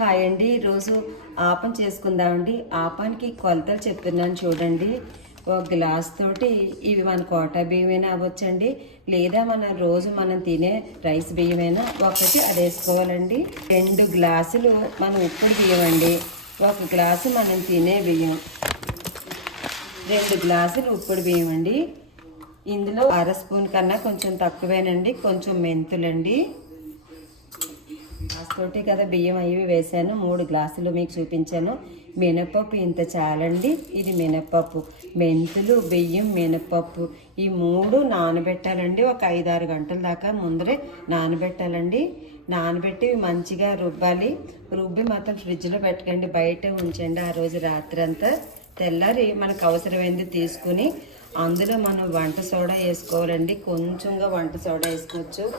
Hi అండి. ఈరోజు ఆపం చేసుకుందామండి. ఆపానికి కొలతలు చెప్తున్నాను చూడండి. ఒక గ్లాస్ తోటి ఇవి మన కోట బియ్యమైనా అవ్వచ్చండి. లేదా మన రోజు మనం తినే రైస్ బియ్యమైనా ఒకటి అది వేసుకోవాలండి రెండు గ్లాసులు మనం ఉప్పుడు బియ్యం అండి. ఒక గ్లాసు మనం తినే బియ్యం. రెండు గ్లాసులు ఉప్పుడు బియ్యం అండి. ఇందులో అర స్పూన్ కన్నా కొంచెం తక్కువేనండి. కొంచెం మెంతులండి. తోటి కదా బియ్యం అవి వేసాను మూడు గ్లాసులు మీకు చూపించాను. మినపప్పు ఇంత చాలండి. ఇది మినపప్పు. మెంతులు బియ్యం మినపప్పు. ఈ మూడు నానబెట్టాలండి. ఒక ఐదారు గంటల దాకా ముందరే నానబెట్టాలండి. నానబెట్టి మంచిగా రుబ్బాలి. రుబ్బి మాత్రం ఫ్రిడ్జ్లో పెట్టకండి. బయట ఉంచండి ఆ రోజు రాత్రి అంతా తెల్లారి మనకు అవసరమైంది తీసుకుని అందులో మనం వంట సోడా వేసుకోవాలండి. కొంచెంగా వంట సోడా వేసుకోవచ్చు.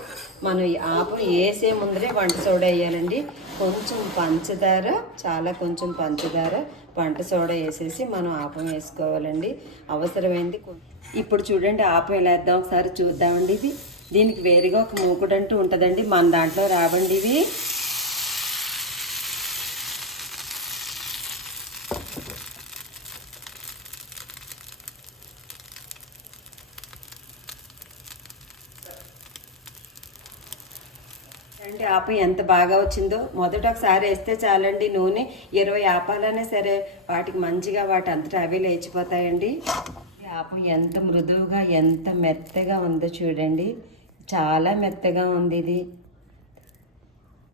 మనం ఆపం వేసే ముందరే వంట సోడా వేయాలండి. కొంచెం పంచదార చాలా కొంచెం పంచదార వంట సోడా వేసేసి మనం ఆపం వేసుకోవాలండి. అవసరమైంది ఇప్పుడు చూడండి ఆపం ఎలా వేద్దాం ఒకసారి చూద్దామండి ఇది. దీనికి వేరుగా ఒక మూకుడు అంటూ ఉంటుందండి. మన దాంట్లో రావండి ఇవి. అండి ఆపం ఎంత బాగా వచ్చిందో. మొదట ఒకసారి వేస్తే చాలండి నూనె. ఇరవై ఆపాలనే సరే వాటికి మంచిగా వాటి అంతటా అవి లేచిపోతాయండి. ఆపం ఎంత మృదువుగా ఎంత మెత్తగా ఉందో చూడండి. చాలా మెత్తగా ఉంది ఇది.